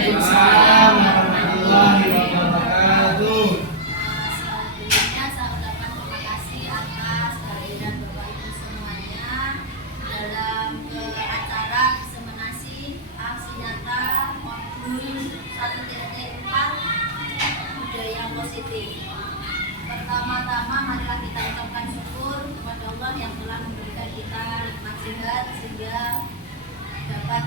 Waalaikumsalam warahmatullahi wabarakatuh. Sebelumnya saya ucapkan terima kasih atas kehadiran Bapak Ibu semuanya dalam acara diseminasi aksi nyata modul 1.4 budaya positif. Pertama-tama marilah kita ucapkan syukur kepada Allah yang telah memberikan kita nikmat sehat sehingga dapat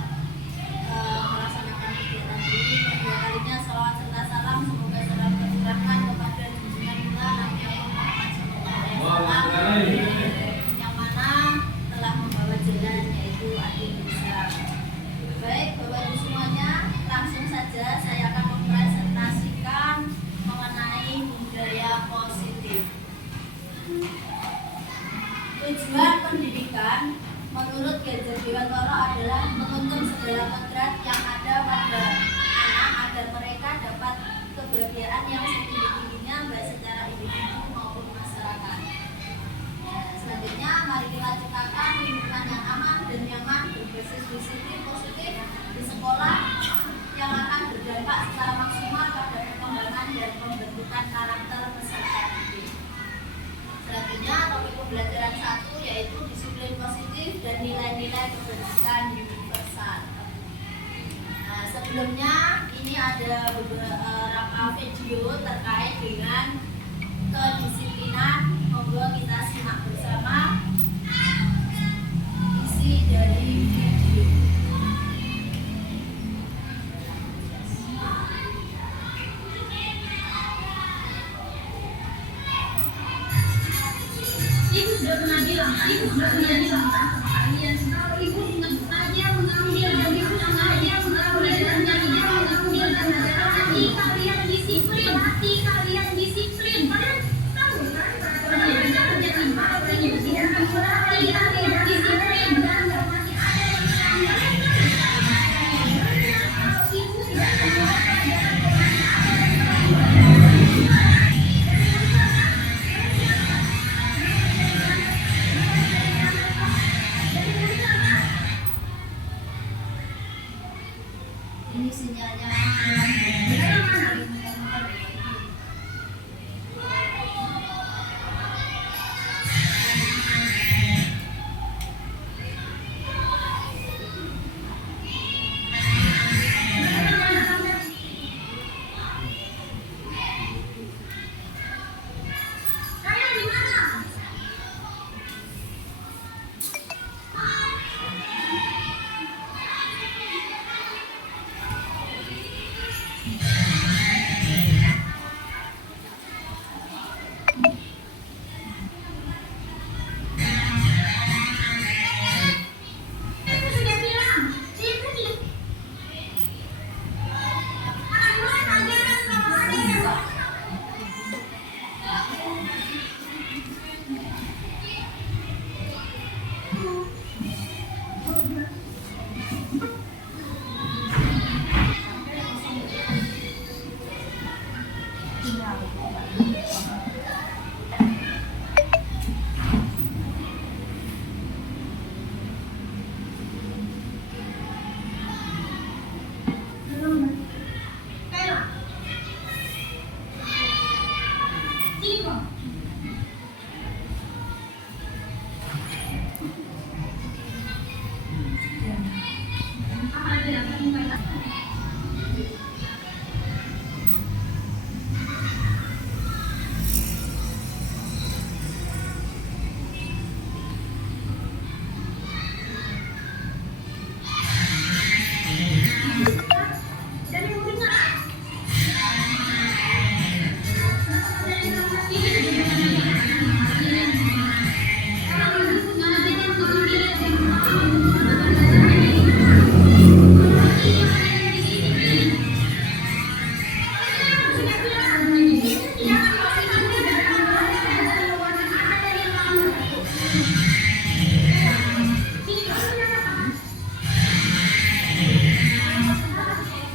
melaksanakan kegiatan ini. Kedua kalinya salawat serta salam semoga selalu tercurahkan kepada junjungan kita Nabi Muhammad SAW yang mana telah membawa jalan yaitu adil Islam. Baik Bapak Ibu semuanya, langsung saja saya akan mempresentasikan mengenai budaya positif. Tujuan pendidikan menurut Ganjar Dewantara adalah menuntun segala kodrat yang ada pada anak agar mereka dapat kebahagiaan yang setinggi-tingginya baik secara individu maupun masyarakat. Selanjutnya mari kita ciptakan lingkungan yang aman dan nyaman berbasis disiplin positif di sekolah yang akan berdampak secara maksimal pada perkembangan dan pembentukan karakter peserta didik. Selanjutnya topik pembelajaran 1 yaitu disiplin positif dan nilai-nilai kebajikan universal. Sebelumnya ini ada beberapa video terkait dengan kedisiplinan. Monggo kita simak bersama isi dari video. Ibu sudah pernah bilang kalian ibu sengaja mengambil dan ibu sengaja mengambil dan mengambil dan hati kalian disiplin, kalian tahu kan kalian jadi hati kalian disiplin dan masih Ini sinyalnya. kalian di mana? Ibu sudah bilang, ibu tidak ajaran kalau ada yang Kayla. Sini kok. Apa ada yang kamu Kayla? Dari muridnya.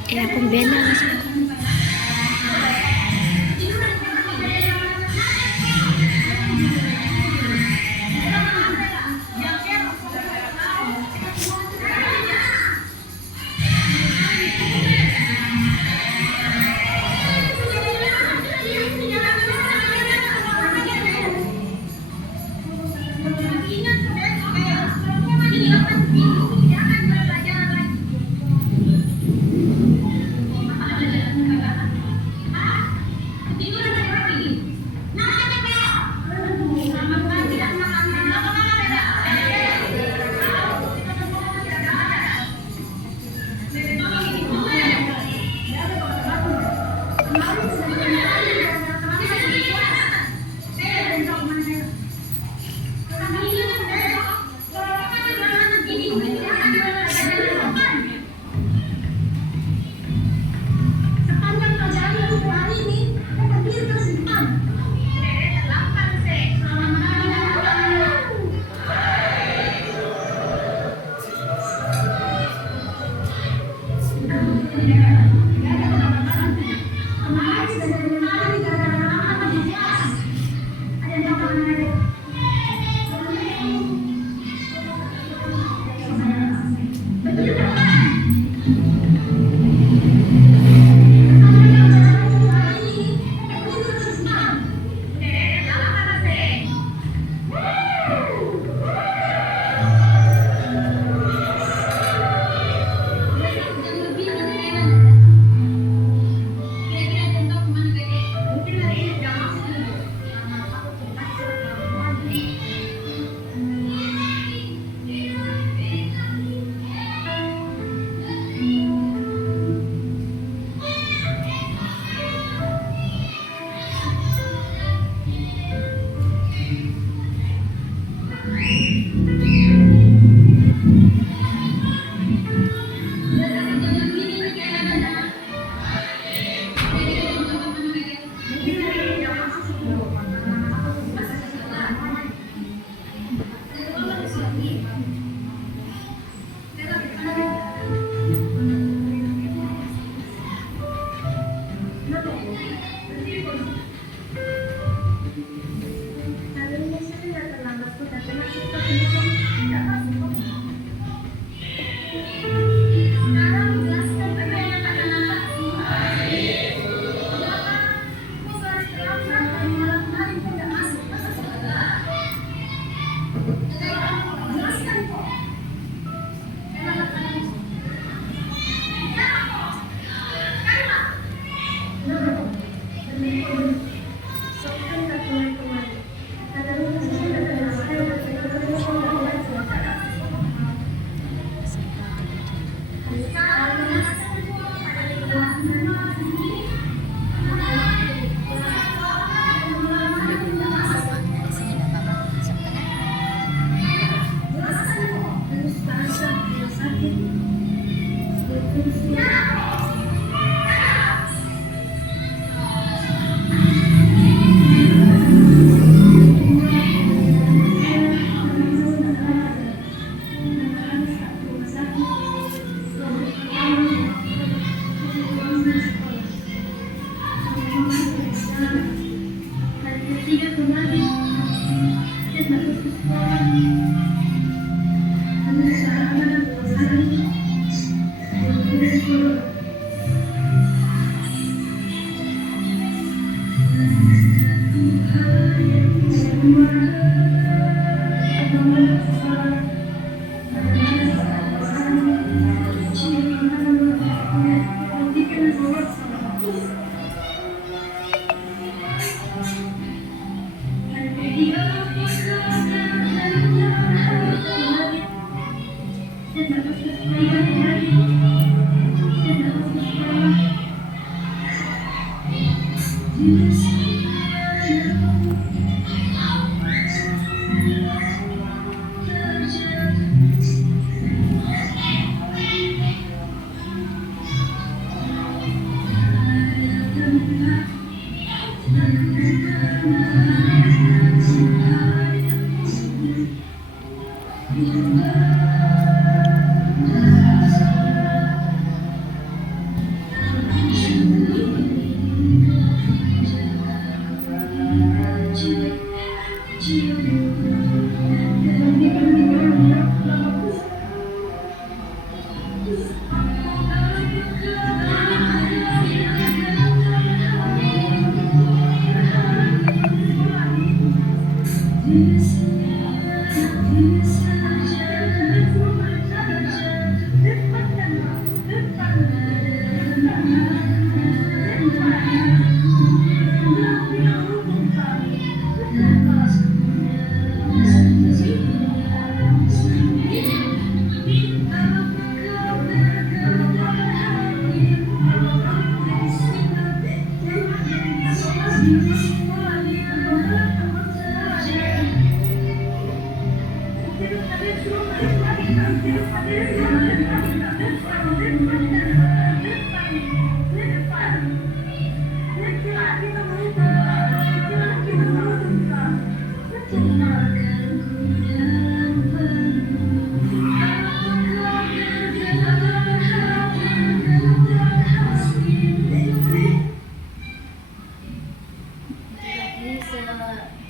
Ya, pembina langsung.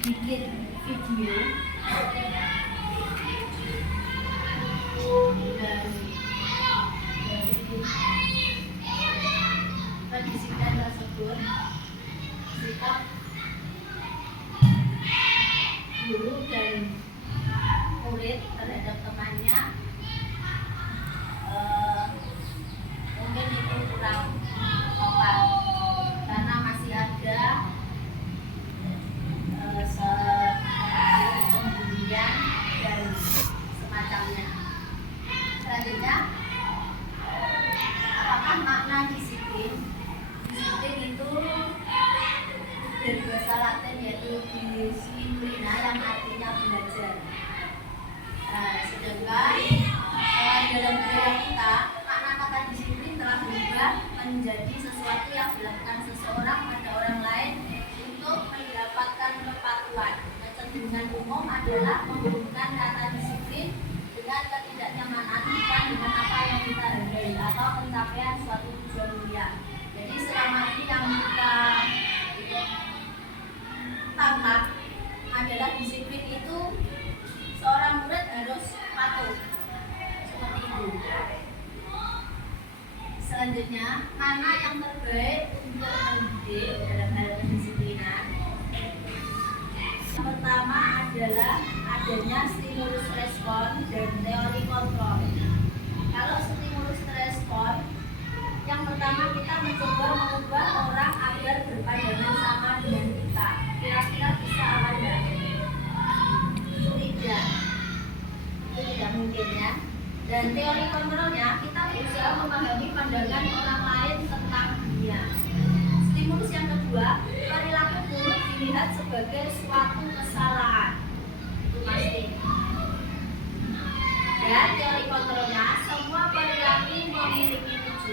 sedikit video dan tradisikan tersebut sikap guru dan murid terhadap temannya mungkin itu kurang sopan karena masih ada pembulian dan semacamnya. Selanjutnya, apakah makna disiplin? Disiplin itu dari bahasa Latin yaitu disciplina yang artinya belajar. Sedangkan dalam budaya kita, makna kata disiplin telah berubah menjadi sesuatu yang dilakukan seseorang pada orang lain untuk mendapatkan kepatuhan. Kecenderungan umum adalah menghubungkan kata disiplin dengan ketidaknyamanan bukan dengan apa yang kita hargai atau pencapaian suatu tujuan mulia. Jadi selama ini yang kita tangkap adalah disiplin itu seorang murid harus patuh seperti itu. Selanjutnya, mana yang terbaik untuk mendidik dalam hal kedisiplinan? Yang pertama adalah adanya stimulus respon dan teori kontrol. Kalau stimulus respon, yang pertama kita mencoba mengubah orang agar berpandangan sama dengan kita. Kira-kira bisa apa enggak? Tidak, itu tidak mungkin ya. Dan teori kontrolnya, kita berusaha memahami pandangan orang lain tentang dunia. Stimulus yang kedua, perilaku buruk dilihat sebagai suatu kesalahan. Itu pasti. Dan teori kontrolnya, semua perilaku memiliki tujuan.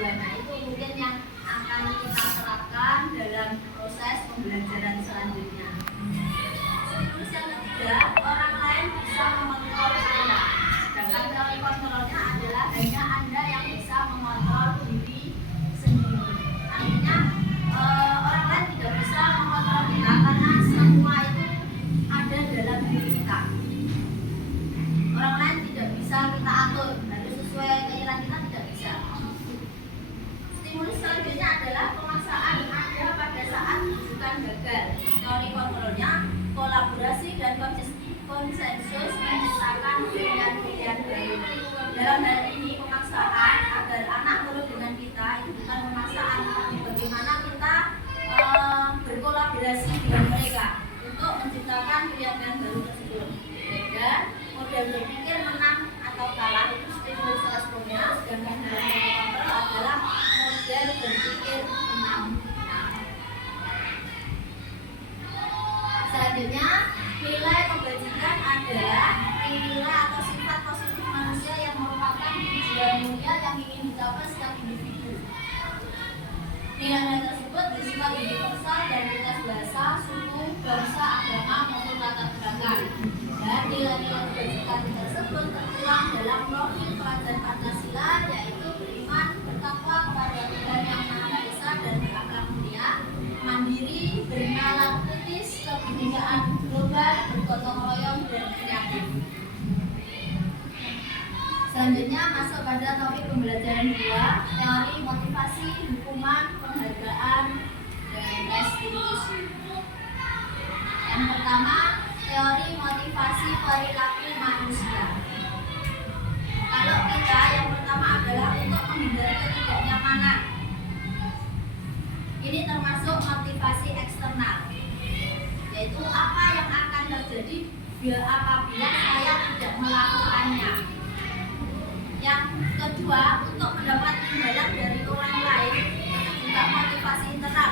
individu. Nilai-nilai tersebut bersifat universal dan lintas bahasa, suku, bangsa, agama maupun latar belakang. Dan nilai-nilai kebajikan tersebut tertuang dalam profil kerajaan Pancasila, yaitu beriman, bertakwa kepada Tuhan Yang Maha Esa dan berakhlak mulia, mandiri, bernalar kritis, kebinekaan global, bergotong royong dan kreatif. Selanjutnya masuk pada topik pembelajaran 2, teori motivasi, hukuman, penghargaan, dan restitusi. Yang pertama, teori motivasi perilaku manusia. Kalau kita yang pertama adalah untuk menghindari ketidaknyamanan. Ini termasuk motivasi eksternal, yaitu apa yang akan terjadi apabila saya tidak melakukannya. Yang kedua, untuk mendapat imbalan dari orang lain, itu juga motivasi internal,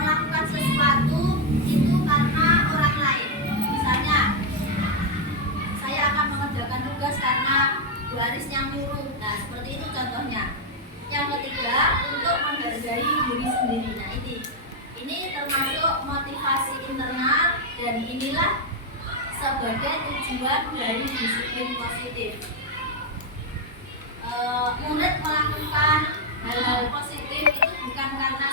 melakukan sesuatu itu karena orang lain. Misalnya, saya akan mengerjakan tugas karena Bu Aris yang nyuruh. Nah, seperti itu contohnya. Yang ketiga, untuk menghargai diri sendiri. Nah, ini termasuk motivasi internal dan inilah sebagai tujuan dari disiplin positif. Murid melakukan hal-hal positif itu bukan karena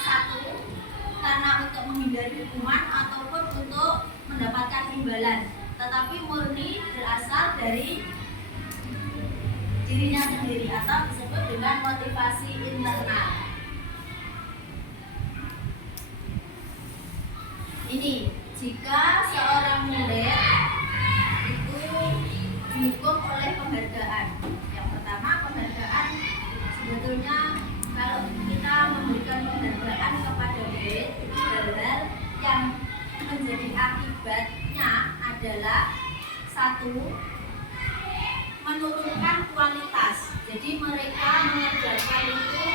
karena untuk menghindari hukuman ataupun untuk mendapatkan imbalan, tetapi murni berasal dari dirinya sendiri atau disebut dengan motivasi internal. Ini jika seorang murid itu dihukum oleh penghargaan. Yang pertama, penghargaan sebetulnya kalau kita memberikan penghargaan kepada murid, itu hal-hal yang menjadi akibatnya adalah satu, menurunkan kualitas. Jadi mereka mengerjakan itu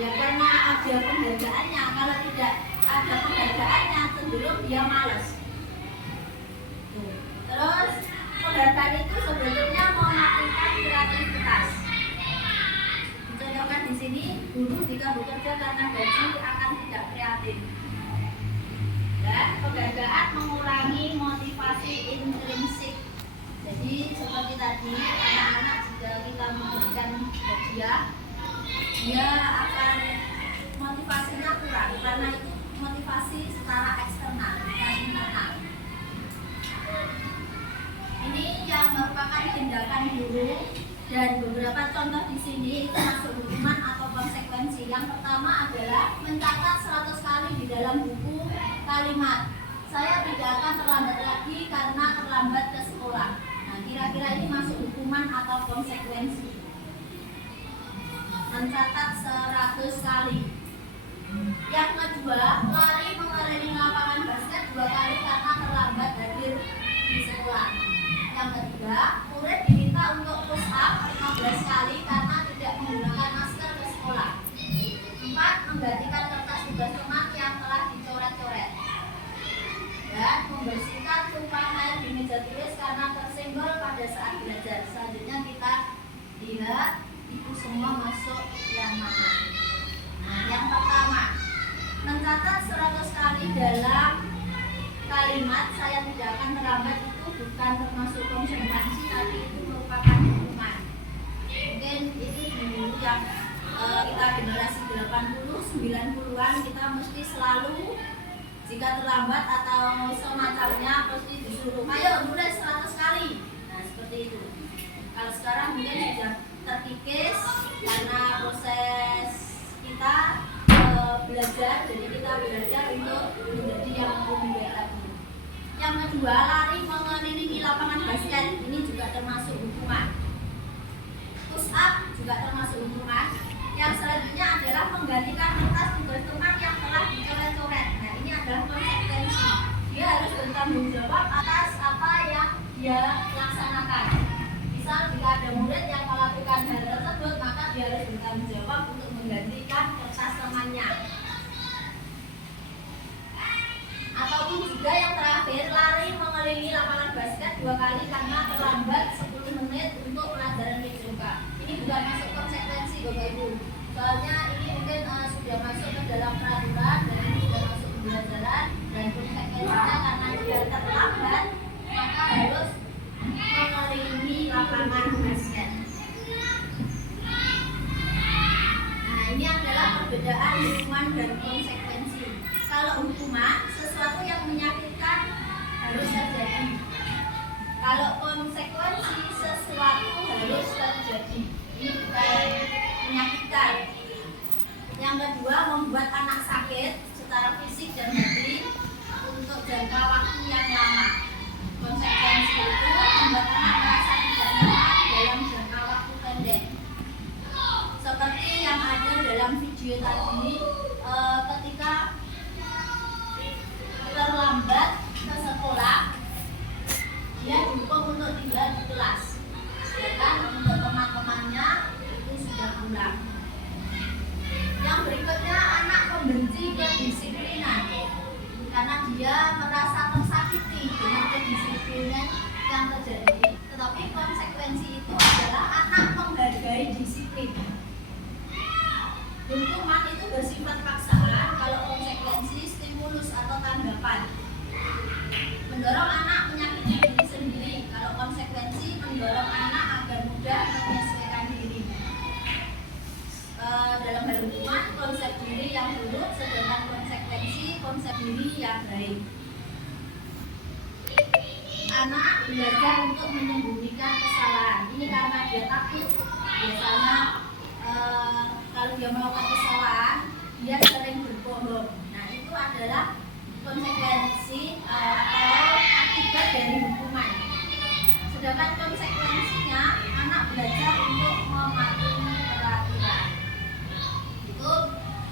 ya karena ada penghargaannya. Kalau tidak ada penghargaannya, cenderung dia malas. Terus penghargaan itu sebetulnya mematikan kreativitas. Dicontohkan di sini, guru jika bekerja karena gaji akan tidak kreatif. Dan penghargaan mengurangi motivasi intrinsik. Jadi seperti tadi, anak-anak jika kita memberikan hadiah, dia akan motivasinya kurang karena itu motivasi secara eksternal, bukan internal. Ini yang merupakan tindakan guru dan beberapa contoh di sini itu masuk hukuman atau konsekuensi. Yang pertama adalah mencatat 100 kali di dalam buku kalimat saya tidak akan terlambat lagi karena terlambat ke sekolah. Nah, kira-kira ini masuk hukuman atau konsekuensi. Mencatat 100 kali. Yang kedua, lari mengelilingi lapangan basket 2 kali karena terlambat hadir di sekolah. Yang ketiga, murid diminta untuk push up 15 kali karena tidak menggunakan masker ke sekolah. 4. Menggantikan kertas tugas teman yang telah dicoret-coret. Dan membersihkan tumpahan air di meja tulis karena tersenggol pada saat belajar. Selanjutnya kita lihat itu semua masuk yang mana. Nah, yang pertama, mencatat 100 kali dalam kalimat saya tidak akan terlambat itu bukan termasuk konsekuensi, tapi itu merupakan hukuman. Mungkin itu dulu yang kita generasi 80, 90-an kita mesti selalu jika terlambat atau semacamnya pasti disuruh ayo nulis 100 kali. Nah, seperti itu. Kalau sekarang mungkin sudah terkikis karena proses kita belajar, jadi kita belajar untuk menjadi yang lebih baik lagi. Yang kedua, lari mengelilingi lapangan basket, ini juga termasuk hukuman. Push up juga termasuk hukuman. Yang selanjutnya adalah menggantikan kertas tugas teman yang telah dicoret-coret. Nah, ini adalah konsekuensi. Dia harus bertanggung jawab atas apa yang dia laksanakan. Misal jika ada murid yang melakukan hal tersebut, maka dia harus bertanggung jawab untuk menggantikan kertas temannya. Ataupun juga yang terakhir, lari mengelilingi lapangan basket 2 kali karena terlambat 10 menit untuk pelajaran PJK. Ini bukan masuk konsekuensi, soalnya ini mungkin sudah masuk ke dalam peraturan dan ini sudah masuk pembelajaran dan konsekuensinya karena dia terlambat maka harus mengelilingi lapangan basket. Nah, ini adalah perbedaan hukuman dan konsekuensi. Kalau hukuman sesuatu yang menyakitkan harus terjadi. Kalau konsekuensi sesuatu harus terjadi. Ini bukan menyakitkan. Yang kedua, membuat anak sakit secara fisik dan hati untuk jangka waktu yang lama. Konsekuensi itu membuat anak merasa tidak nyaman dalam jangka waktu pendek. Seperti yang ada dalam video tadi, ketika terlambat ke sekolah, dia dihukum untuk tinggal di kelas. Sedangkan untuk teman-temannya itu sudah pulang. Yang berikutnya, anak membenci kedisiplinan karena dia merasa tersakiti dengan kedisiplinan yang terjadi. Tetapi konsekuensi itu adalah anak menghargai disiplin. Hukuman itu bersifat paksaan, kalau konsekuensi stimulus atau tanggapan. Mendorong anak menyakiti diri sendiri, kalau konsekuensi mendorong anak agar mudah menyesuaikan diri. Dalam hal hukuman, konsep diri yang buruk, sedangkan konsekuensi konsep diri yang baik. Anak belajar untuk menyembunyikan kesalahan. Ini karena dia takut. Biasanya kalau dia melakukan kesalahan, dia sering berbohong. Nah, itu adalah konsekuensi atau akibat dari hukuman. Sedangkan konsekuensinya, anak belajar untuk mematuhi peraturan. Itu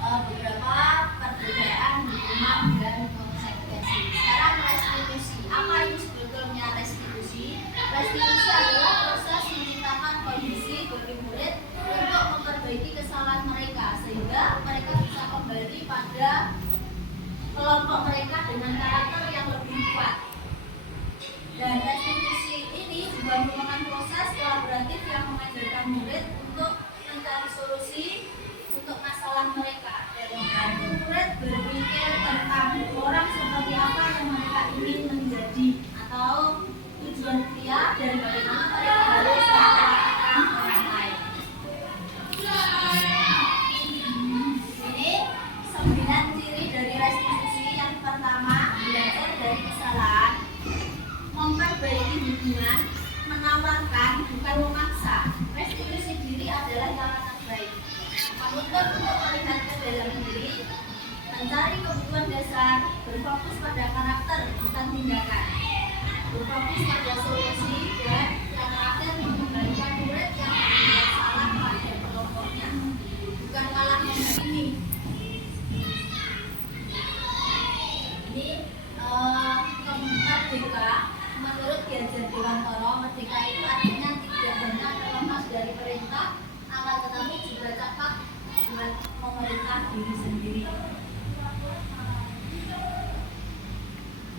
beberapa perbedaan hukuman dan konsekuensi. Sekarang restitusi. Apa itu sebetulnya restitusi? Restitusi adalah proses menciptakan kondisi bagi murid untuk memperbaiki kesalahan mereka sehingga mereka bisa kembali pada kelompok mereka dengan karakter yang lebih kuat. Dan restitusi ini juga merupakan proses kolaboratif yang mengajarkan murid untuk mencari solusi untuk masalah mereka dan membantu murid berpikir tentang orang seperti apa yang mereka ingin menjadi atau tujuan dia dan bagaimana mereka harus memperlakukan orang lain. Ini 9 ciri dari restitusi. Yang pertama, belajar dari kesalahan, memperbaiki hubungan, menawarkan bukan memaksa. Restitusi diri adalah cara terbaik. Menuntut untuk melihat ke dalam diri, mencari kebutuhan dasar, berfokus pada karakter bukan tindakan, berfokus pada solusi, dan yang terakhir mengembalikan murid yang berbuat salah pada kelompoknya, bukan malah menghakimi. Ini merdeka. Menurut Ki Hajar Dewantara, merdeka itu artinya tidak hanya terlepas dari perintah, akan tetapi juga dapat memerintah diri sendiri.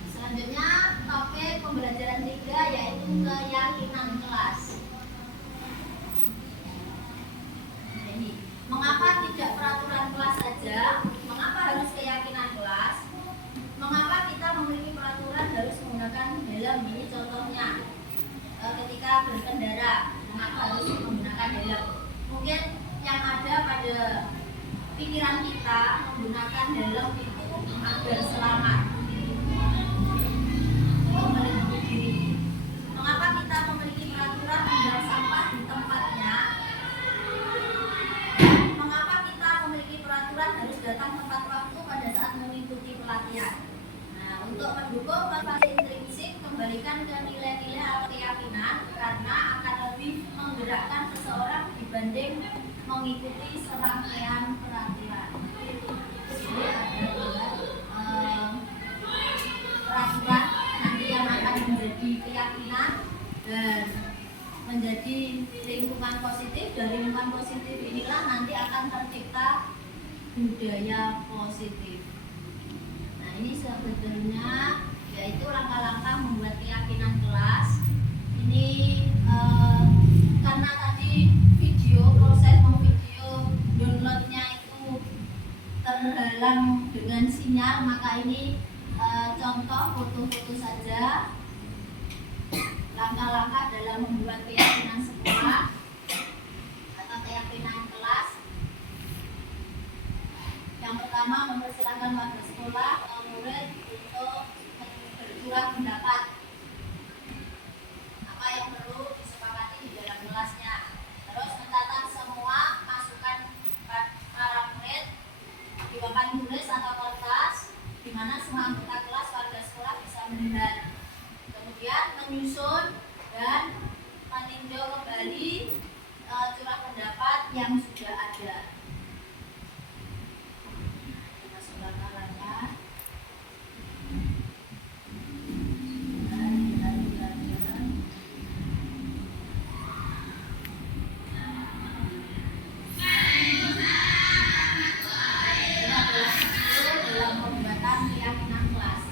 Selanjutnya, topik pembelajaran 3 yaitu keyakinan kelas. Nah, ini mengapa tidak peraturan kelas saja? Mengapa harus keyakinan kelas? Mengapa kita memiliki peraturan harus menggunakan helm? Ini contohnya ketika berkendara, mengapa harus menggunakan helm? Mungkin yang ada pada pikiran kita menggunakan helm itu agar selamat, untuk melindungi diri. Mengapa kita memiliki peraturan membuang sampah di tempatnya? Mengapa kita memiliki peraturan harus datang tepat waktu pada saat mengikuti pelatihan? Nah, untuk mendukung motivasi intrinsik, kembalikan ke nilai-nilai atau keyakinan karena akan lebih menggerakkan seseorang dibanding mengikuti serangkaian peraturan. Ini adalah peraturan nanti yang akan menjadi keyakinan dan menjadi lingkungan positif. Dari lingkungan positif inilah nanti akan tercipta budaya positif. Nah, ini sebetulnya yaitu langkah-langkah membuat keyakinan kelas. Ini karena tadi video proses memvideo download yang dengan sinyal, maka ini contoh foto-foto saja langkah-langkah dalam membuat keyakinan sekolah atau keyakinan kelas. Yang pertama, mempersilahkan warga sekolah atau murid untuk bercurah pendapat apa yang perlu disepakati di dalam kelasnya. Terus mencatat semua masukan para murid di papan tulis atau kertas di mana semua anggota kelas warga sekolah bisa melihat. Kemudian menyusun dan meninjau kembali curah pendapat yang sudah ada. Masuk bakalannya. Dalam pembuatan keyakinan kelas.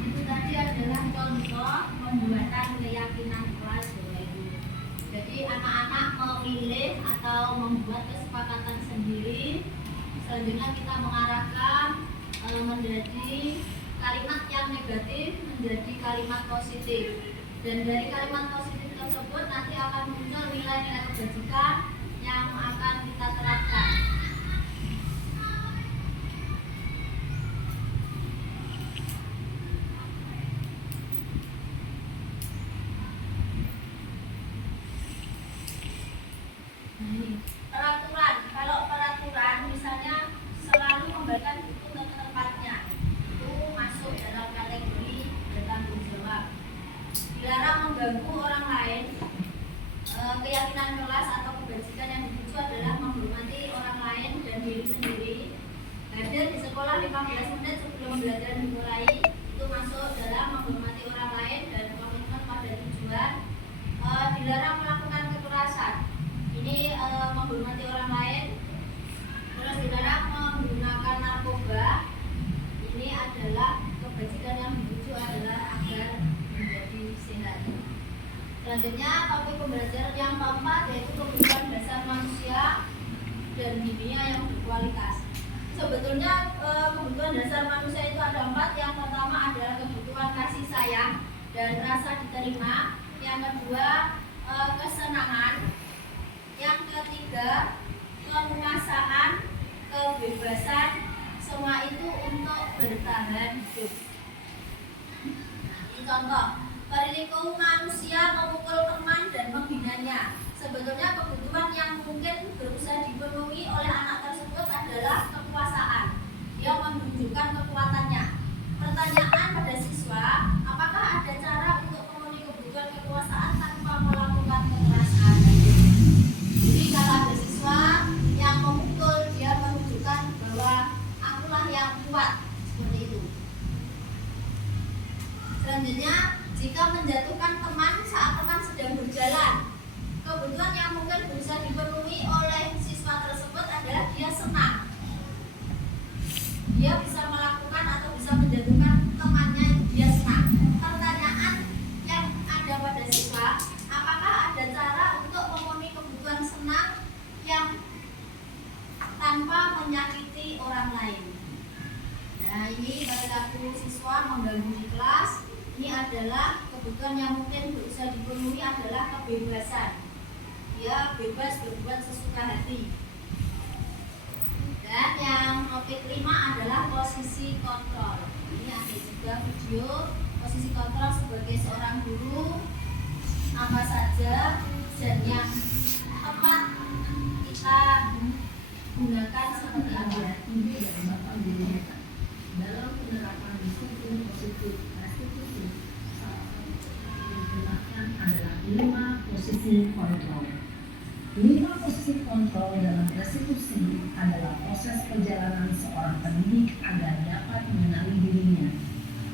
Itu tadi adalah contoh pembuatan keyakinan kelas Bapak Ibu. Jadi anak-anak memilih atau membuat kesepakatan sendiri. Selanjutnya kita mengarahkan menjadi kalimat yang negatif menjadi kalimat positif. Dan dari kalimat positif tersebut nanti akan muncul nilai-nilai kebajikan yang akan kita terapkan. Peraturan, kalau peraturan misalnya selalu memberikan buku ke tempatnya, itu masuk dalam kategori bertanggung jawab. Dilarang mengganggu orang lain. Keyakinan kelas atau kebajikan yang dituju adalah menghormati orang lain dan diri sendiri. Hadir di sekolah 15 menit sebelum belajar dimulai, itu masuk dalam menghormati orang lain dan komitmen pada tujuan. Dilarang melakukan kekerasan. Ini menghormati orang lain. Terus dilarang menggunakan narkoba. Ini adalah kebajikan yang dituju adalah agar menjadi sehat. Selanjutnya topik pembelajaran yang keempat yaitu kebutuhan dasar manusia dan dunia yang berkualitas. Sebetulnya kebutuhan dasar manusia itu ada 4. Yang pertama adalah kebutuhan kasih sayang dan rasa diterima. Yang kedua kesenangan. Yang ketiga, keluasaan, kebebasan, semua itu untuk bertahan hidup. Ini contoh, perilaku manusia memukul teman dan menghinanya. Sebetulnya kebutuhan yang mungkin berusaha dipenuhi oleh anak tersebut adalah kekuasaan. Dia menunjukkan kekuatannya. Pertanyaan pada siswa, apakah ada cara untuk memenuhi kebutuhan kekuasaan tanpa melakukan kekerasan? Jadi kalau ada siswa yang memukul, dia menunjukkan bahwa akulah yang kuat, seperti itu. Selanjutnya, jika menjatuhkan teman saat teman sedang berjalan, kebutuhan yang mungkin bisa dipenuhi oleh siswa tersebut adalah dia senang. Dia bisa melakukan atau bisa menjatuhkan temannya, dia senang. Pertanyaan yang ada pada siswa, apakah ada cara untuk memenuhi kebutuhan senang yang tanpa menyakiti orang lain? Nah, ini perilaku siswa mengganggu di kelas. Ini adalah kebutuhan yang mungkin bisa dipenuhi adalah kebebasan. Dia bebas berbuat sesuka hati. Dan yang topik 5 adalah posisi kontrol. Ini ada juga video posisi kontrol sebagai seorang guru, apa saja dan yang tepat kita gunakan seperti apa. Dalam penerapan disiplin positif restitusi, salah satu yang digunakan adalah 5 posisi kontrol. 5 posisi kontrol dalam restitusi adalah proses perjalanan seorang pendidik agar dapat mengenali dirinya.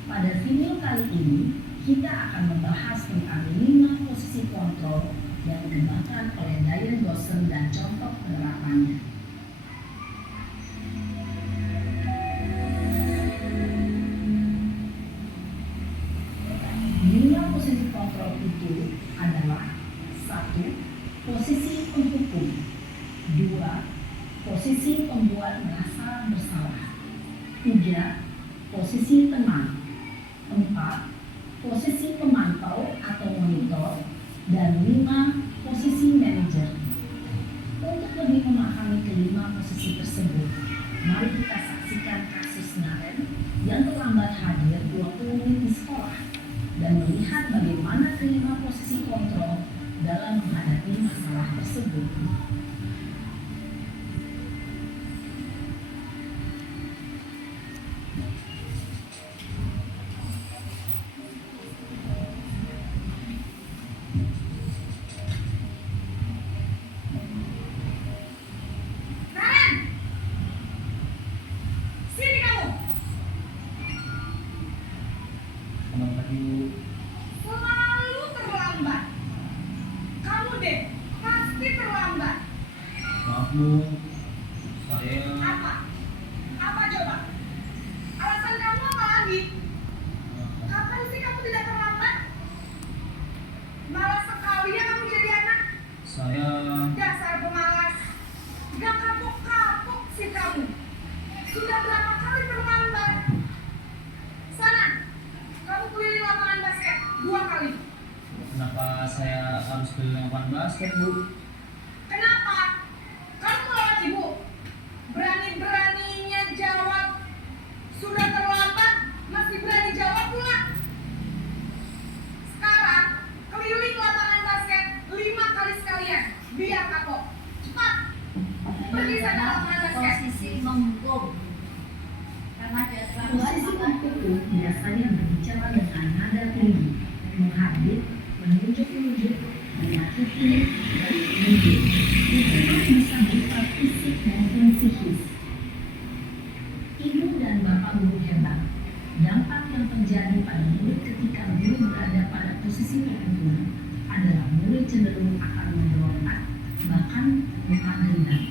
Pada video kali ini, kita akan membahas tentang 5 posisi kontrol yang dikembangkan oleh Diane Dawson dan contoh penerapannya. Posisi kontrol itu adalah 1. Posisi penghukum, 2. Posisi pembuat merasa bersalah, 3. Posisi tenang, 4. Posisi pemantau atau monitor, dan 5. Posisi manajer. Untuk lebih memahami kelima posisi tersebut, mari kita saksikan kasus Naren yang terlambat hadir 20 menit di sekolah dan melihat bagaimana kelima posisi kontrol dalam menghadapi masalah tersebut. Bu. Saya Apa? Apa coba? Alasan kamu apa lagi? Kapan sih kamu tidak terlambat? Malas sekali ya kamu jadi anak. saya Dasar pemalas. Gak kapok-kapok sih kamu. Sudah berapa kali terlambat? Sana, kamu keliling lapangan basket 2 kali. kenapa saya harus keliling lapangan basket, Bu? Kenapa? Kamu lawan ibu. Berani-beraninya jawab. Sudah terlambat, masih berani jawab pula. Sekarang, keliling lapangan basket 5 kali sekalian. Biar kapok. Cepat. Pergi sana lapangan basket. Posisi menggum. Karena dia terlambat Posisi maka mengukur biasanya berbicara dengan nada tinggi, menghabis, menunjuk-nunjuk, menyakiti, dan menunjuk. Itu bisa berupa fisik maupun psikis. Ibu dan bapak guru hebat. Dampak yang terjadi pada murid ketika guru berada pada posisi tertentu adalah murid cenderung akan memberontak, bahkan dendam.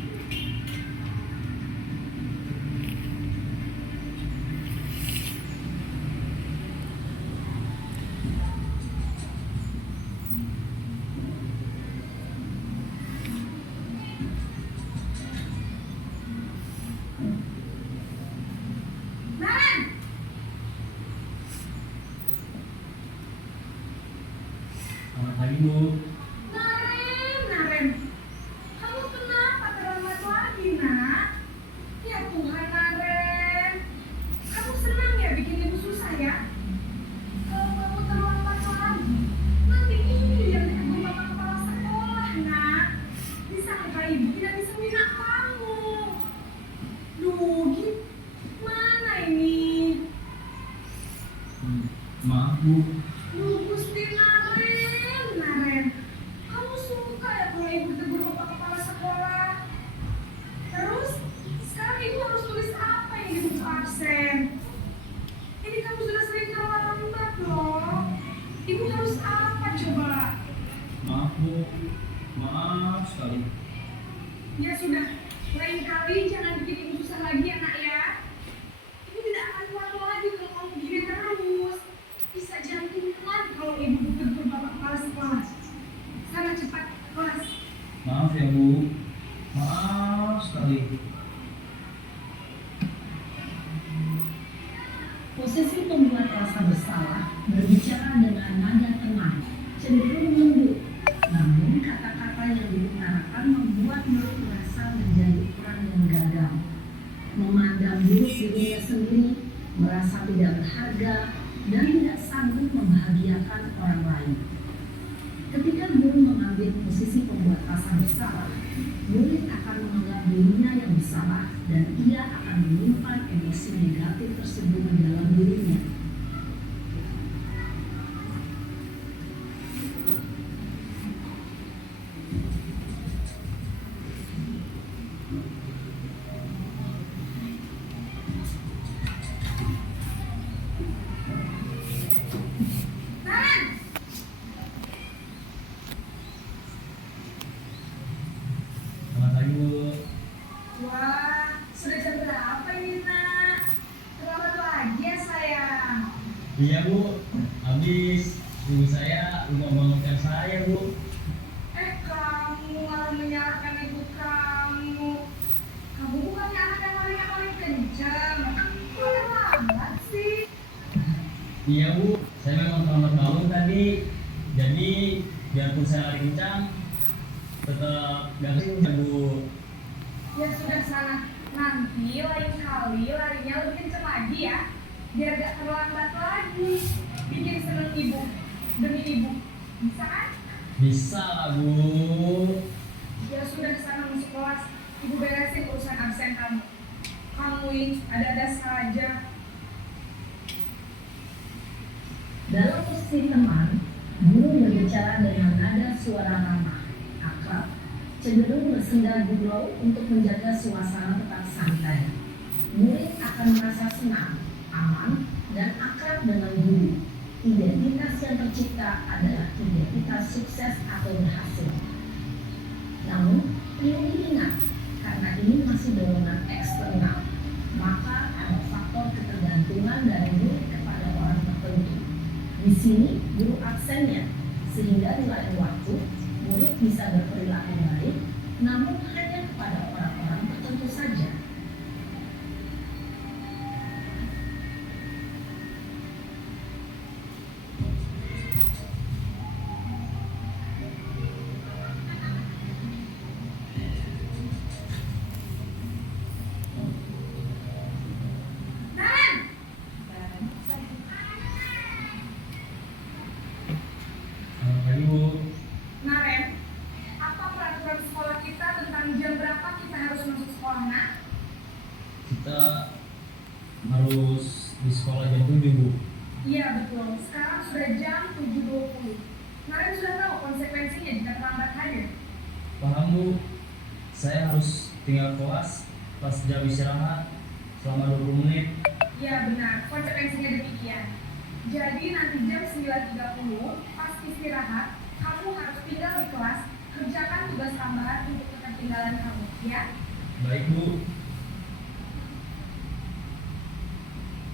Naren! Selamat pagi, Bu. Naren! Kamu kenapa terlambat lagi, nak? Ya Tuhan, Naren. Kamu senang ya bikin ibu susah ya? Kalau kamu terlambat lagi, nanti ini yang ditegur bapak kepala sekolah, nak. Disangka ibu tidak bisa membina kamu. Duh, gimana ini? Maaf, Bu. Duh, Gusti Naren. Kamu suka ya kalau ibu ditegur bapak kepala sekolah? Terus, sekarang ibu harus tulis apa yang di buku absen? Ini kamu sudah sering terlambat loh. Ibu harus apa coba? Maaf, Bu. Maaf sekali. Ya sudah, lain kali jangan bikin ibu susah lagi ya nak ya. Ibu tidak akan kuat lagi kalau kamu begini terus. Bisa jantungan kalau ibu ditegur bapak kepala sekolah. Sana cepat kelas. Maaf ya, Bu. Maaf sekali. Posisi pembuat rasa bersalah berbicara dengan nada tenang, cenderung lembut. Namun kata-kata yang diutarakan membuat murid merasa menjadi orang yang gagal, memandang buruk dirinya sendiri, merasa tidak berharga, dan tidak sanggup membahagiakan orang lain. Ketika guru mengambil posisi pembuat rasa bersalah, murid akan menganggap dirinya yang bersalah dan ia akan menyimpan emosi negatif tersebut di dalam dirinya. Naren! Selamat pagi, Bu. Wah, sudah jam berapa ini nak? Terlambat lagi ya sayang. Iya, Bu. Habis ibu saya lupa bangunkan saya, Bu. Kamu malah menyalahkan ibu kamu. Kamu bukannya anak yang paling kencang. Kok lambat sih? Iya, Bu. Saya memang terlambat bangun tadi. Jadi biarpun saya lari kencang, tetap gak kencang, Bu. Ya sudah sana. Nanti lain kali larinya lebih kencang lagi ya. Biar gak terlambat lagi. Bikin seneng ibu. Demi ibu. Bisa kan? Bisa lah, Bu. Ya sudah sana masuk kelas. Ibu beresin urusan absen kamu. Kamu ini ada-ada saja. Dalam posisi teman, guru berbicara dengan nada suara ramah, akrab, cenderung bersenda gurau untuk menjaga suasana tetap santai. Murid akan merasa senang, aman, dan akrab dengan guru. Identitas yang tercipta adalah identitas sukses atau berhasil. Namun, perlu diingat, karena ini masih dorongan eksternal, maka ada faktor ketergantungan dari murid kepada orang tertentu. Di sini guru absennya, sehingga di lain waktu murid bisa berperilaku baik, namun hanya kepada orang-orang tertentu saja. Naren, Selamat pagi Bu. Naren, apa peraturan sekolah kita tentang jam berapa kita harus masuk sekolah, nak? Kita harus di sekolah jam 7 Bu. Iya betul, sekarang sudah jam 7.20. Naren sudah tahu konsekuensinya jika terlambat hadir. Paham Bu? Saya harus tinggal kelas pas jam istirahat selama 20 menit. Iya benar, konsekuensinya demikian. Jadi nanti jam 9.30 pas istirahat, kamu harus tinggal di kelas, kerjakan tugas tambahan untuk ketertinggalan kamu, ya? Baik Bu.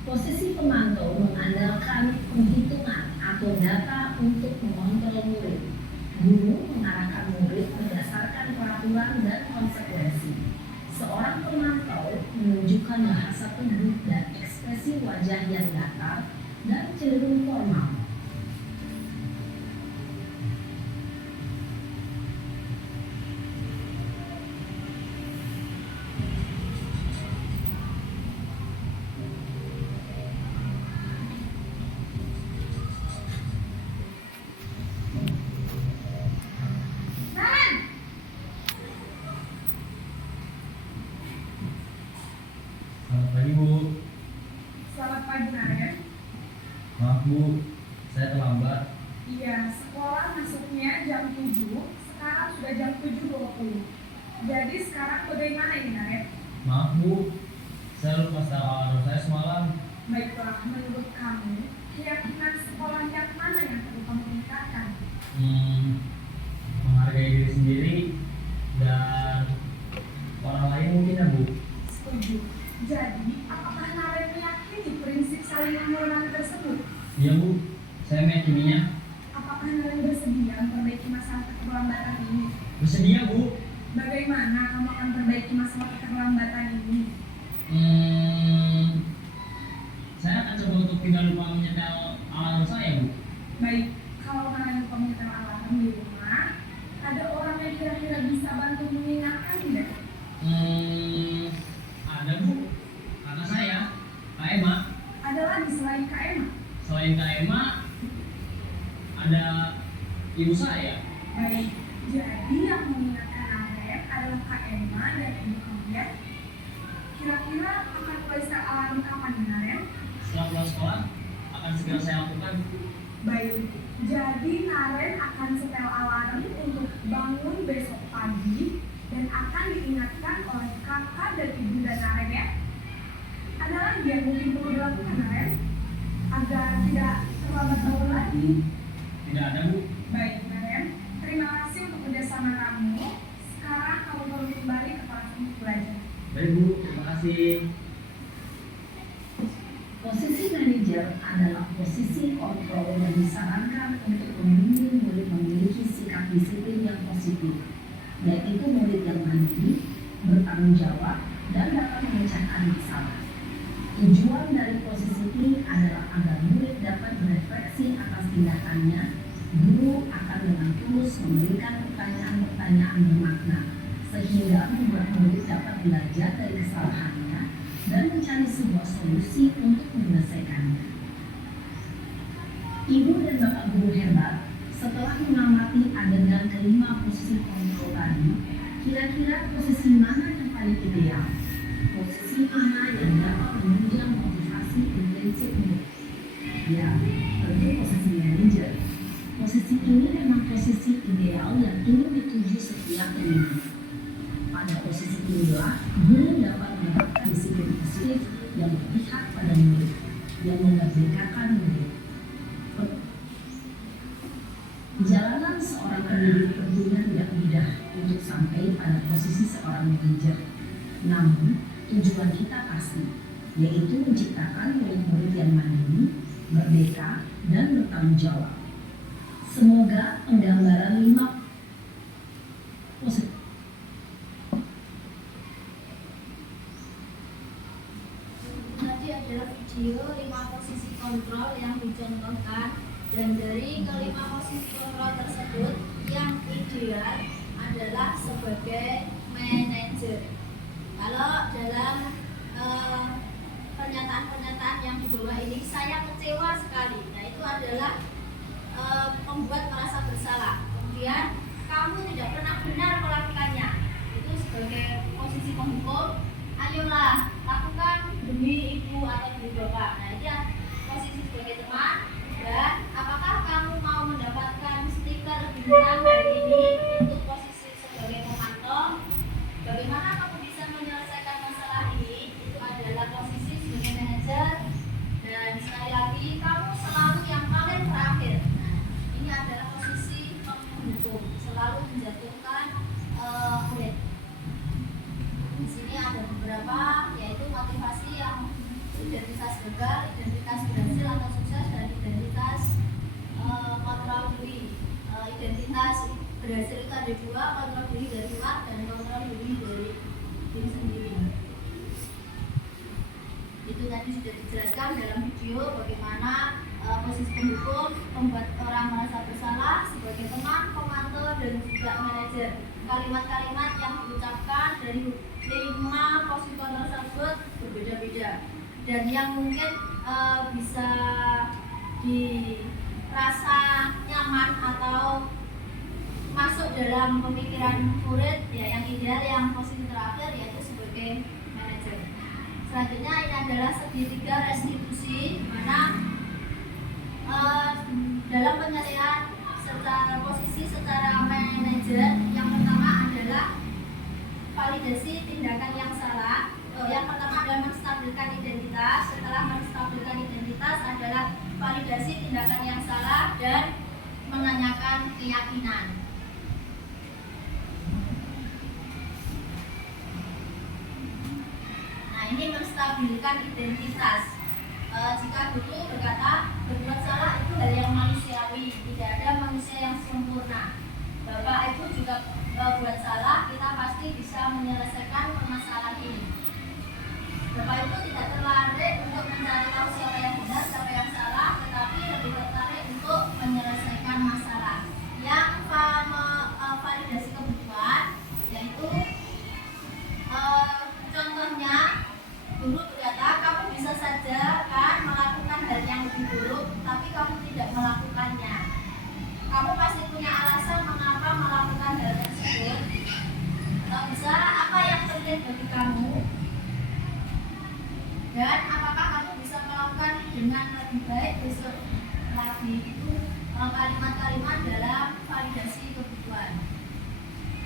Posisi pemantau mengandalkan penghitungan atau data untuk mengontrol murid. Guru mengarahkan murid berdasarkan peraturan dan konsekuensi. Seorang pemantau menunjukkan bahasa tubuh dan ekspresi wajah yang datar dan cenderung formal. Naren! Selamat pagi Bu. Selamat pagi, Naren. Maaf Bu, saya terlambat. Iya, sekolah masuknya jam 7, sekarang sudah jam 7.20. Jadi sekarang bagaimana ini, Naren? Maaf Bu, saya lupa tahu saya semalam. Baiklah, menurut kamu, keyakinan sekolah yang mana yang perlu kamu tingkatkan? Menghargai diri sendiri dan orang lain mungkin ya Bu. Setuju. Jadi, apakah Naren meyakini prinsip saling menghormati tersebut? Iya Bu, saya meyakininya. Apakah Naren bersedia memperbaiki masalah keterlambatan ini? Bersedia Bu. Bagaimana kamu akan perbaiki masalah keterlambatan ini? Saya akan coba untuk tidak lupa menyetel alarm saya Bu. Baik, kalau Naren lupa menyetel alarm di rumah, ada orang yang kira-kira bisa bantu mengingatkan tidak? Ada Bu, kakak saya, Kak Emma. Ada lagi selain Kak Emma? Selain Kak Emma, ada ibu saya. Baik, jadi yang mengingatkan Naren adalah Kak Emma dan ibu kamu ya. Kira-kira akan mulai set alarm kapan ya, Naren? Setelah pulang sekolah, akan segera saya lakukan. Baik, jadi Naren akan setel alarm untuk bangun besok pagi dan akan diingatkan oleh kakak dan ibu dan Naren ya. Ada lagi yang mungkin perlu dilakukan, Naren? Agar tidak terlambat bangun lagi. Tidak ada Bu. Baik, Naren. Terima kasih untuk kerjasama kamu. Sekarang kamu perlu kembali ke kelas untuk belajar. Baik Bu, terima kasih. Posisi manajer adalah posisi kontrol yang disarankan untuk membimbing murid memiliki sikap disiplin yang positif, yaitu murid yang mandiri, bertanggung jawab, dan dapat memecahkan masalah. Tujuan dari posisi ini adalah agar murid dapat berefleksi atas tindakannya. Guru akan dengan tulus memberikan pertanyaan-pertanyaan bermakna, sehingga membuat murid dapat belajar dari kesalahannya dan mencari sebuah solusi untuk menyelesaikannya. Ibu dan bapak guru hebat, setelah mengamati adegan kelima posisi kontrol tadi, kira-kira posisi mana yang paling ideal? Posisi mana yang dapat menunjang motivasi intensif murid? Ya, tentu posisi manajer. Posisi ini memang posisi ideal yang ingin dituju setiap pendidik. Pada posisi inilah, guru dapat menerapkan disiplin positif yang berpihak pada murid, yang memerdekakan murid. Jalanan seorang pendidik tentunya tidak mudah untuk sampai pada posisi seorang manajer. Namun, tujuan kita pasti, yaitu menciptakan murid-murid yang mandiri, merdeka, dan bertanggung jawab. Semoga penggambaran 5 posisi Tadi adalah video 5 posisi kontrol yang dicontohkan, dan dari kelima posisi kontrol tersebut yang ideal adalah sebagai manajer. Kalau dalam pernyataan-pernyataan yang di bawah ini saya kecewa sekali, nah itu adalah membuat merasa bersalah. Kemudian kamu tidak pernah benar melakukannya, itu sebagai posisi penghukum. Ayolah lakukan demi ibu atau demi bapak. Nah itu ya posisi sebagai teman. Dan apakah kamu mau mendapatkan stiker bintang hari ini? Itu posisi sebagai pemantau. Bagaimana kamu bisa menyelesaikan masalah ini? Itu adalah posisi sebagai manajer. Dan sekali lagi kamu selalu yang paling terakhir. Nah, ini adalah posisi penghukum, selalu menjatuhkan murid. Di sini ada beberapa, yaitu motivasi yang identitas gagal, identitas berhasil atau sukses, dan identitas kontrol diri. Identitas berhasil itu ada 2, kontrol diri dari luar dan kontrol diri dari diri sendiri. Itu tadi sudah dijelaskan dalam video bagaimana posisi penghukum membuat orang merasa bersalah sebagai teman, pemantau, dan juga manajer. Kalimat-kalimat yang diucapkan dari 5 posisi kontrol tersebut berbeda-beda, dan yang mungkin bisa dirasa nyaman atau masuk dalam pemikiran murid, ya yang ideal yang posisi terakhir yaitu sebagai manajer. Selanjutnya ini adalah segitiga restitusi, di mana dalam penyelesaian secara posisi secara manajer, yang pertama adalah validasi tindakan yang salah. Yang pertama adalah menstabilkan identitas. Setelah menstabilkan identitas adalah validasi tindakan yang salah dan menanyakan keyakinan. Nah, ini menstabilkan identitas. Jika guru berkata berbuat salah itu hal yang manusiawi, tidak ada manusia yang sempurna. Bapak Ibu juga buat salah, kita pasti bisa menyelesaikan permasalahan ini. Bapak Ibu tidak tertarik untuk mencari tahu siapa yang benar, siapa yang salah, tetapi lebih tertarik untuk menyelesaikan masalah. Yang validasi kebutuhan, yaitu contohnya guru berkata kamu bisa saja kan melakukan hal yang lebih buruk, tapi kamu tidak melakukannya. Kamu pasti punya alasan mengapa melakukan hal tersebut. Kalau bisa, apa yang penting bagi kamu? Dan apakah kamu bisa melakukan dengan lebih baik besok lagi? Itu kalimat-kalimat dalam validasi kebutuhan.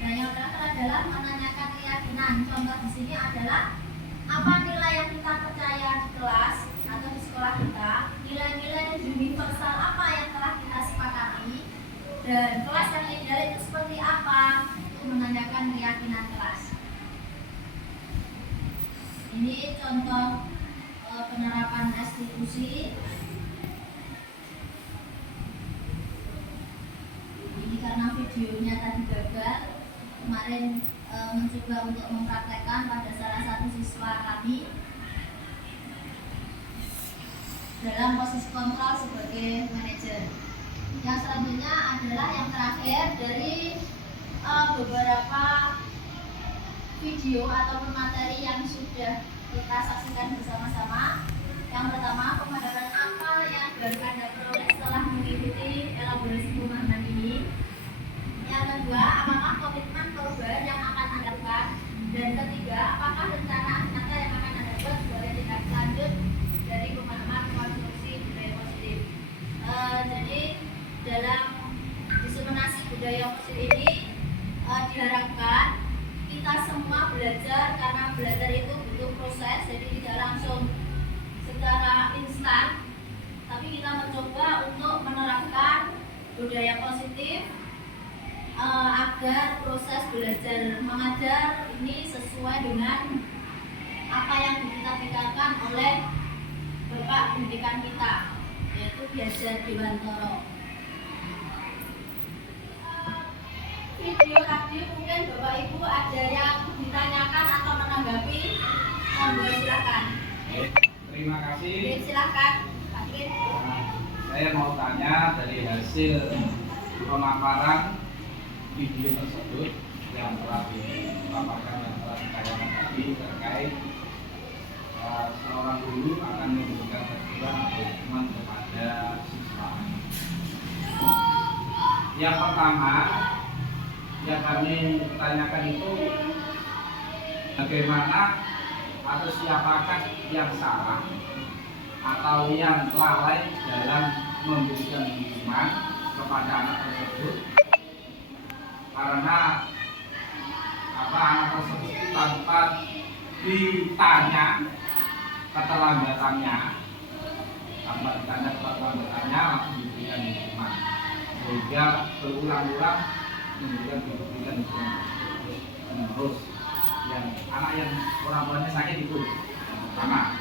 Dan yang terakhir adalah menanyakan keyakinan. Contoh di sini adalah apa nilai yang kita percaya di kelas atau di sekolah kita, nilai-nilai universal apa yang telah kita sepakati, dan kelas yang ideal itu seperti apa. Itu menanyakan keyakinan kelas. Ini contoh penerapan restitusi. Ini karena videonya tadi gagal, kemarin mencoba untuk mempraktekkan pada salah satu siswa kami dalam posisi kontrol sebagai manajer. Yang selanjutnya adalah yang terakhir dari beberapa video ataupun materi yang sudah kita saksikan bersama-sama. Yang pertama, pemahaman apa yang Anda peroleh setelah mengikuti elaborasi pemahaman ini. Yang kedua, apakah komitmen perubahan yang akan Anda lakukan? Dan ketiga, apakah rencana nyata yang akan Anda buat sebagai tindak lanjut dari pemahaman konstruksi budaya positif. Jadi dalam diseminasi budaya positif ini diharapkan kita semua belajar, karena belajar itu butuh proses, jadi tidak langsung secara instan, tapi kita mencoba untuk menerapkan budaya positif agar proses belajar mengajar ini sesuai dengan apa yang dicita-citakan oleh Bapak pendidikan kita, yaitu Belajar Dewantoro. Video tadi mungkin Bapak Ibu ada yang ditanyakan atau menanggapi, monggo silakan. Terima kasih. Silakan, Pak Kris. Saya mau tanya dari hasil pemaparan video tersebut yang telah dipaparkan, yang telah ditayangkan tadi terkait seorang guru akan memberikan teguran atau hukuman kepada siswa. Yang pertama yang kami tanyakan itu bagaimana atau siapakah yang salah atau yang lalai dalam memberikan hukuman kepada anak tersebut, karena anak tersebut tanpa ditanya keterlambatannya langsung diberikan hukuman, sehingga berulang-ulang memberikan hukuman terus yang anak yang orang tuanya sakit itu pertama.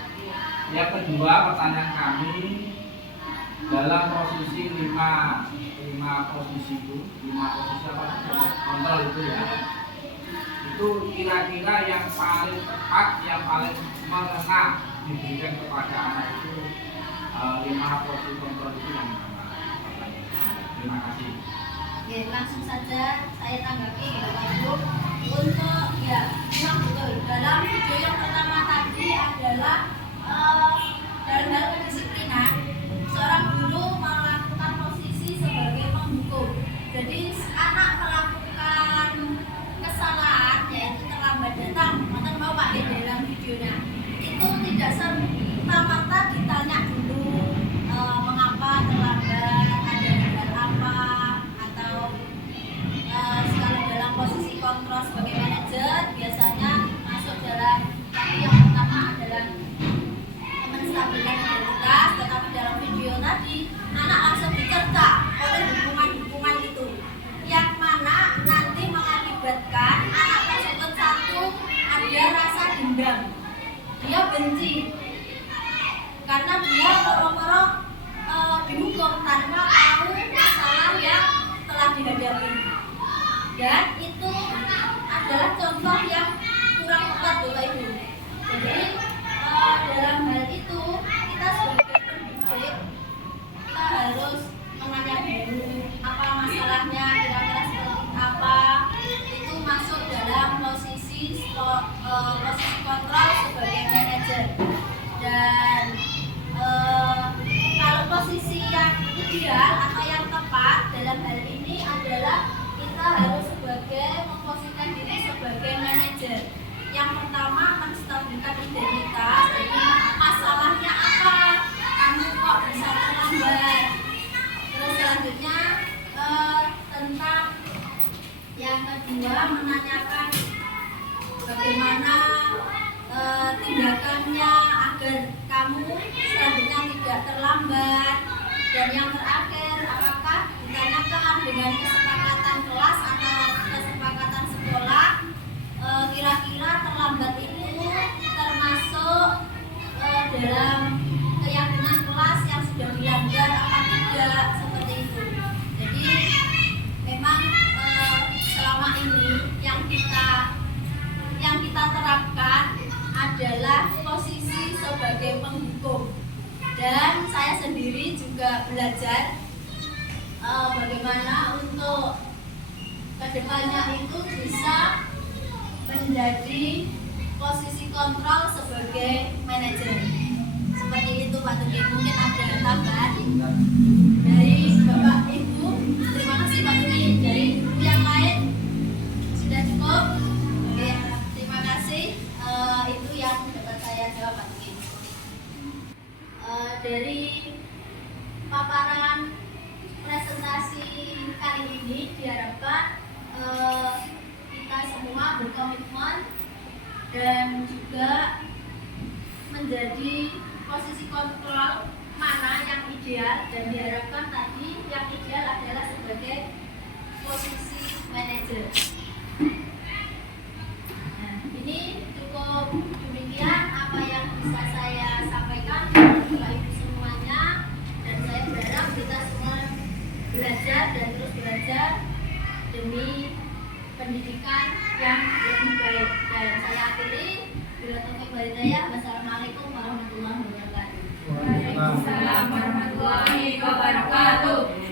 Yang kedua, pertanyaan kami dalam posisi lima posisi kontrol itu ya, itu kira-kira yang paling tepat, yang paling mengena diberikan kepada anak itu 5 posisi kontrol itu yang mana? Terima kasih. Oke, langsung saja saya tanggapi Bapak Ibu. Untuk ya, memang betul dalam video yang pertama tadi adalah dalam hal kedisiplinan, seorang guru melakukan posisi sebagai penghukum. Jadi anak melakukan kesalahan, yaitu terlambat datang, maka mau Pak di dalam videonya itu tidak serta-merta ditanya dulu mengapa terlambat, ada hal apa, atau sekali dalam posisi kontrol sebagai manajer biasanya masuk dalam yang pertama adalah menstabilkan identitas, tetapi dalam video tadi anak langsung dicerca oleh hukuman-hukuman itu yang mana nanti mengakibatkan anak tersebut satu ada rasa dendam, dia benci karena dia moro-moro dihukum tanpa tahu masalah yang telah dihadapi, dan itu adalah contoh yang kurang tepat Bapak Ibu. Jadi dalam hal itu kita sebagai pendidik kita harus menanya dulu apa masalahnya, kira-kira seperti apa, itu masuk dalam posisi kontrol sebagai manajer. Dan kalau posisi yang ideal atau yang tepat dalam hal ini adalah kita harus memposisikan diri sebagai manajer. Yang pertama, menstabilkan identitas. Jadi masalahnya apa? Kamu kok bisa terlambat? Terus selanjutnya tentang yang kedua, menanyakan bagaimana tindakannya agar kamu selanjutnya tidak terlambat. Dan yang terakhir, apakah ditanyakan dengan kesepakatan kelas atau kesepakatan sekolah, kira-kira terlambat itu termasuk dalam keyakinan kelas yang sudah dilanggar apa tidak, seperti itu. Jadi memang selama ini yang kita terapkan adalah posisi sebagai penghukum, dan saya sendiri juga belajar bagaimana untuk kedepannya itu bisa menjadi posisi kontrol sebagai manajer. Seperti itu Pak Tuki. Mungkin ada tambahan dari Bapak Ibu. Terima kasih Pak Tuki. Dari yang lain sudah cukup. Oke, terima kasih. Itu yang dapat saya jawab Pak Tuki. Dari paparan presentasi kali ini diharapkan kita semua berkomitmen dan juga menjadi posisi kontrol mana yang ideal, dan diharapkan tadi yang ideal adalah sebagai posisi manajer. Nah, ini cukup demikian apa yang bisa saya sampaikan kepada Bapak Ibu semuanya, dan saya berharap kita semua belajar dan terus belajar demi pendidikan yang lebih baik. Dan saya akhiri, bila taufik wal hidayah. Wassalamualaikum warahmatullahi wabarakatuh. Waalaikumsalam warahmatullahi wabarakatuh.